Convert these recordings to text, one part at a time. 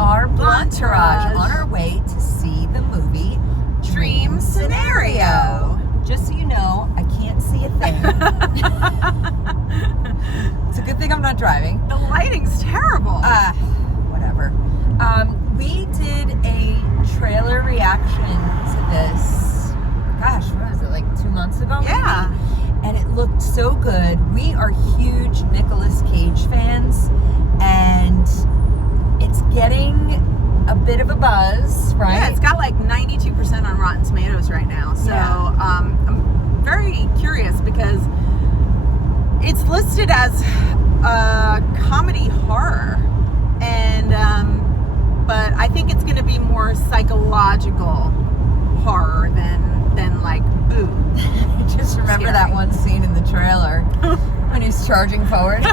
are Blondetourage on our way to see the movie Dream Scenario. Just so you know, I can't see a thing. It's a good thing I'm not driving. The lighting's terrible. Whatever. We did a trailer reaction to this, gosh, what was it, like 2 months ago? Yeah. Maybe? And it looked so good. We are huge Nicolas Cage fans, and it's getting a bit of a buzz, right? Yeah, it's got like 92% on Rotten Tomatoes right now. So Yeah. I'm very curious because it's listed as a comedy horror, and but I think it's going to be more psychological horror than like boo. I just remember Scary. that one scene in the trailer when he's charging forward.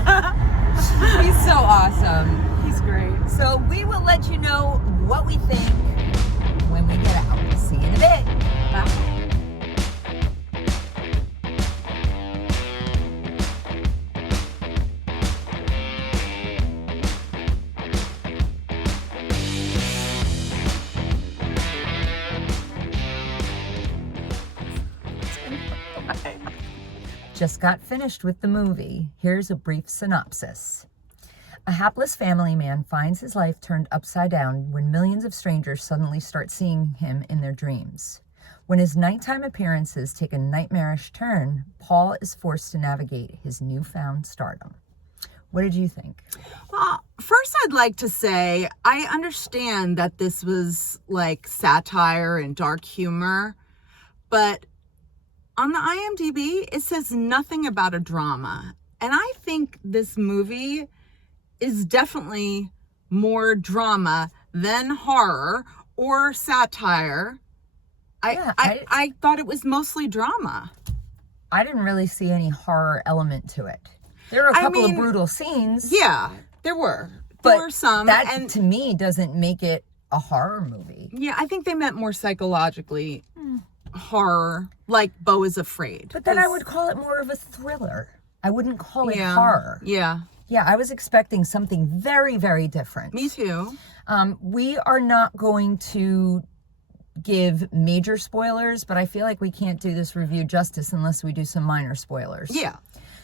He's so awesome. He's great. So we will let you know what we think when we get out. See you in a bit. Bye. Just got finished with the movie. Here's a brief synopsis. A hapless family man finds his life turned upside down when millions of strangers suddenly start seeing him in their dreams. When his nighttime appearances take a nightmarish turn, Paul is forced to navigate his newfound stardom. What did you think? Well, first I'd like to say I understand that this was like satire and dark humor, but on the IMDb, it says nothing about a drama. And I think this movie is definitely more drama than horror or satire. I thought it was mostly drama. I didn't really see any horror element to it. There were a couple of brutal scenes. Yeah, there were. But There were some. that, and to me, doesn't make it a horror movie. yeah, I think they meant more psychologically horror, like Beau is Afraid. But then I would call it more of a thriller. I wouldn't call it horror. Yeah. Yeah, I was expecting something very, very different. Me too. We are not going to give major spoilers, but I feel like we can't do this review justice unless we do some minor spoilers. Yeah.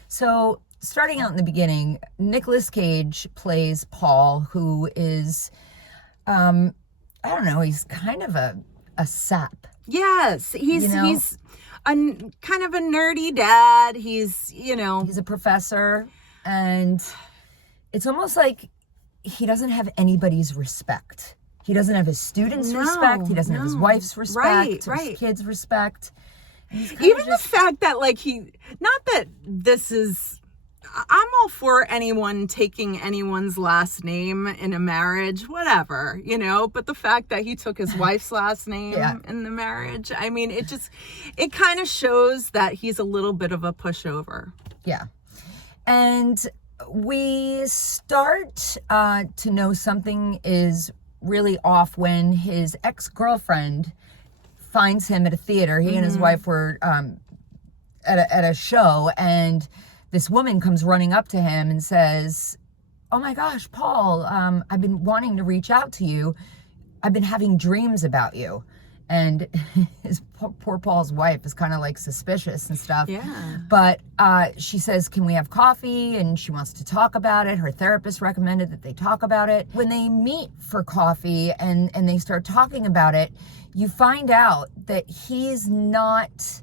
So, starting out in the beginning, Nicolas Cage plays Paul, who is, I don't know, he's kind of a sap. Yes, he's You know? he's a kind of a nerdy dad. He's He's a professor, and it's almost like he doesn't have anybody's respect. He doesn't have his students' respect. He doesn't have his wife's respect. Or his kids' respect. even the fact that not that this is. I'm all for anyone taking anyone's last name in a marriage, whatever, but the fact that he took his wife's last name in the marriage, I mean, it kind of shows that he's a little bit of a pushover. Yeah. And we start to know something is really off when his ex-girlfriend finds him at a theater. He and his wife were at a show, and this woman comes running up to him and says, "Oh my gosh, Paul, I've been wanting to reach out to you. I've been having dreams about you." And his poor Paul's wife is kind of like suspicious and stuff. Yeah. But she says, "Can we have coffee?" And she wants to talk about it. Her therapist recommended that they talk about it. When they meet for coffee and they start talking about it, you find out that he's not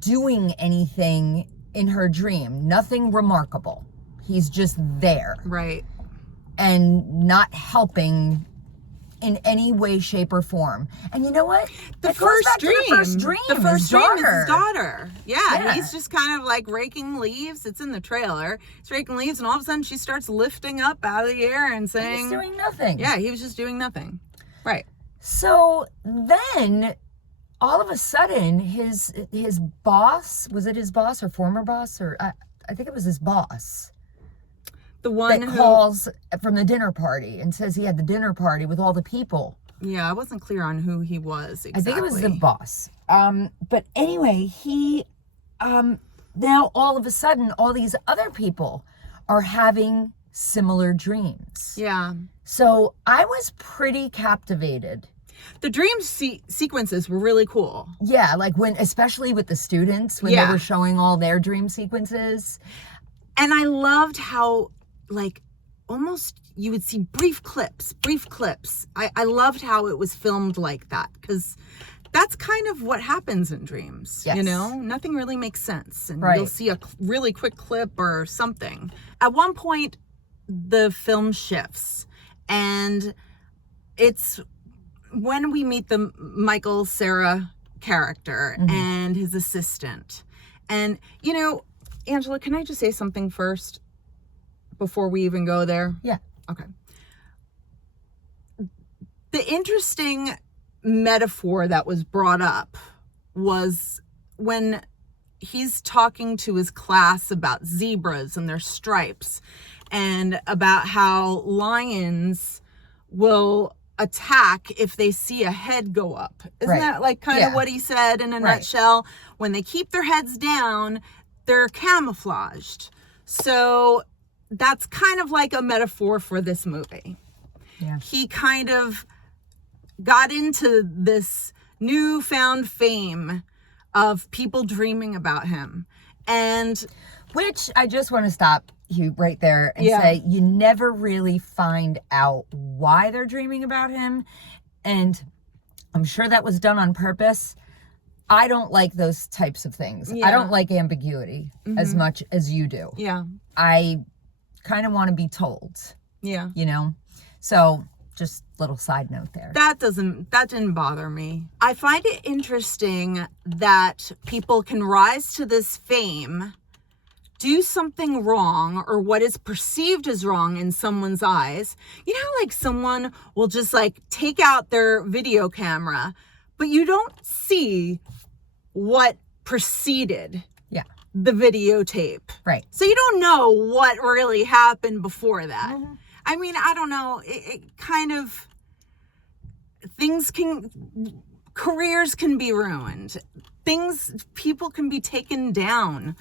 doing anything in her dream. Nothing remarkable. He's just there. Right. And not helping in any way, shape, or form. And you know what? The first dream is his daughter. daughter. Yeah. He's just kind of like raking leaves. It's in the trailer. He's raking leaves, and all of a sudden she starts lifting up out of the air and saying... He's doing nothing. Yeah, he was just doing nothing. Right. So then, all of a sudden, his boss, was it his boss or former boss? Or I think it was his boss. The one that who calls from the dinner party and says he had the dinner party with all the people. Yeah, I wasn't clear on who he was exactly. I think it was the boss. But anyway, he now all of a sudden all these other people are having similar dreams. Yeah. So I was pretty captivated. The dream sequences were really cool. Yeah, like especially with the students, when they were showing all their dream sequences. And I loved how, like, almost you would see brief clips. I loved how it was filmed like that, because that's kind of what happens in dreams. Yes. You know, nothing really makes sense. And Right. you'll see a really quick clip or something. At one point, the film shifts, and it's when we meet the 𝐦𝐨𝐬𝐫𝐞 character and his assistant. And, you know, Angela, can I just say something first before we even go there? Yeah. Okay. The interesting metaphor that was brought up was when he's talking to his class about zebras and their stripes, and about how lions will attack if they see a head go up. Isn't that like kind of what he said in a nutshell? When they keep their heads down, they're camouflaged. So that's kind of like a metaphor for this movie. Yeah. He kind of got into this newfound fame of people dreaming about him. And which I just want to stop you right there and say, you never really find out why they're dreaming about him. And I'm sure that was done on purpose. I don't like those types of things. I don't like ambiguity as much as you do. Yeah. I kind of want to be told. Yeah. You know? So just little side note there. That didn't bother me. I find it interesting that people can rise to this fame, do something wrong, or what is perceived as wrong in someone's eyes. You know how, like, someone will just, like, take out their video camera, but you don't see what preceded the videotape. Right. So you don't know what really happened before that. I mean, I don't know. It kind of, careers can be ruined. People can be taken down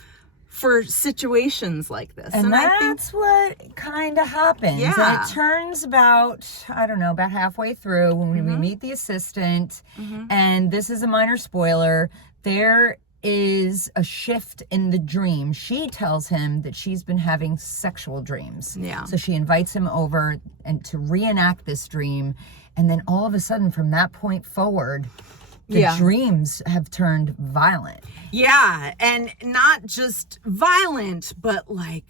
for situations like this. And that's what kind of happens. Yeah. And it turns about halfway through when we meet the assistant. And this is a minor spoiler. There is a shift in the dream. She tells him that she's been having sexual dreams. Yeah. So she invites him over and to reenact this dream. And then all of a sudden, from that point forward, the dreams have turned violent. Yeah, and not just violent, but like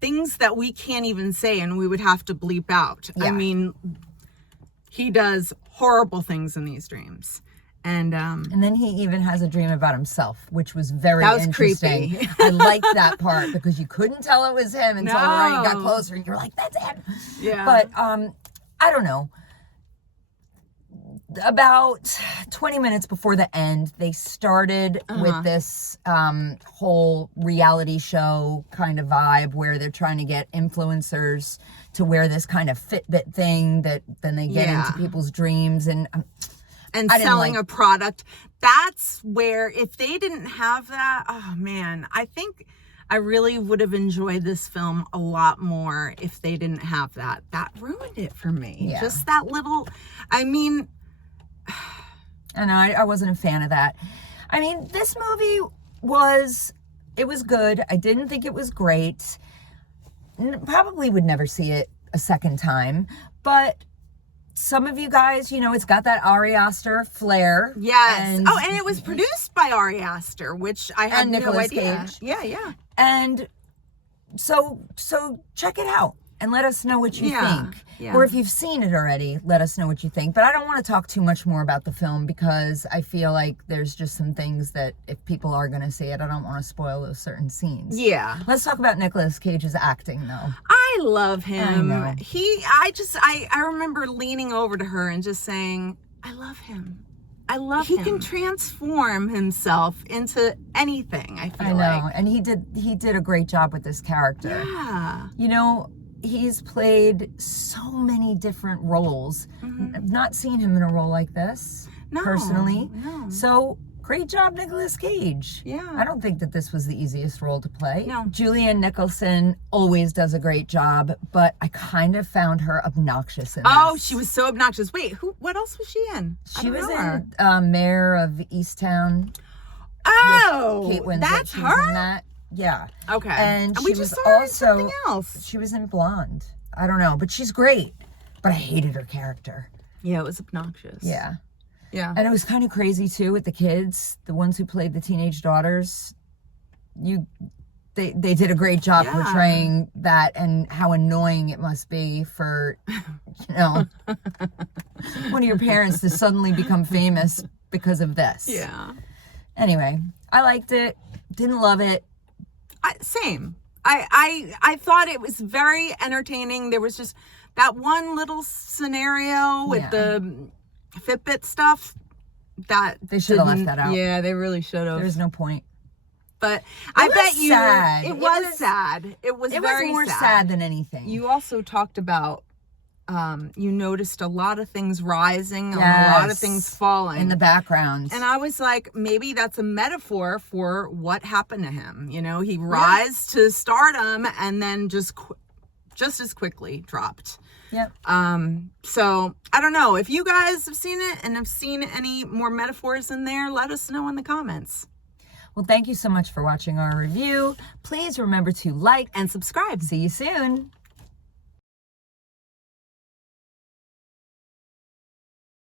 things that we can't even say and we would have to bleep out. Yeah. I mean, he does horrible things in these dreams. And then he even has a dream about himself, which was very interesting. Creepy. I liked that part because you couldn't tell it was him until the writing got closer and you're like, that's him. Yeah. But I don't know. About 20 minutes before the end, they started with this whole reality show kind of vibe where they're trying to get influencers to wear this kind of Fitbit thing that then they get into people's dreams and selling a product. That's where, if they didn't have that, oh man, I think I really would have enjoyed this film a lot more if they didn't have that. That ruined it for me. Yeah. Just that little, I mean... And I wasn't a fan of that. I mean, this movie was good. I didn't think it was great. Probably would never see it a second time. But some of you guys, you know, it's got that Ari Aster flair. Yes. And, and it was produced by Ari Aster, which I had no Nicolas idea. Cage. Yeah. And so check it out and let us know what you think. Yeah. Or if you've seen it already, let us know what you think. But I don't want to talk too much more about the film because I feel like there's just some things that if people are going to see it, I don't want to spoil those certain scenes. Yeah. Let's talk about Nicolas Cage's acting, though. I love him. I know. I remember leaning over to her and just saying, I love him. I love him. He can transform himself into anything, I feel like. I know. And he did a great job with this character. Yeah. You know, he's played so many different roles. I've not seen him in a role like this, personally. No. So Great job, Nicolas Cage. Yeah. I don't think that this was the easiest role to play. No. Julianne Nicholson always does a great job, but I kind of found her obnoxious in this. Oh, she was so obnoxious. Wait, what else was she in? She was in Mayor of Easttown. Oh, Kate Winslet. that's She was her? in that. Yeah. Okay. And we she just was saw her in also something else. She was in Blonde. I don't know, but she's great. But I hated her character. Yeah, it was obnoxious. Yeah. Yeah. And it was kind of crazy too with the kids, the ones who played the teenage daughters. They did a great job portraying that and how annoying it must be for, you know, one of your parents to suddenly become famous because of this. Yeah. Anyway, I liked it. Didn't love it. Same. I thought it was very entertaining. There was just that one little scenario with the Fitbit stuff that they should have left that out. Yeah, they really should have. There's no point. But I bet you sad. It was sad. It was very more sad than anything. You also talked about you noticed a lot of things rising and a lot of things falling in the background. And I was like, maybe that's a metaphor for what happened to him. You know, he rise to stardom and then just as quickly dropped. Yep. So I don't know if you guys have seen it and have seen any more metaphors in there. Let us know in the comments. Well, thank you so much for watching our review. Please remember to like and subscribe. See you soon.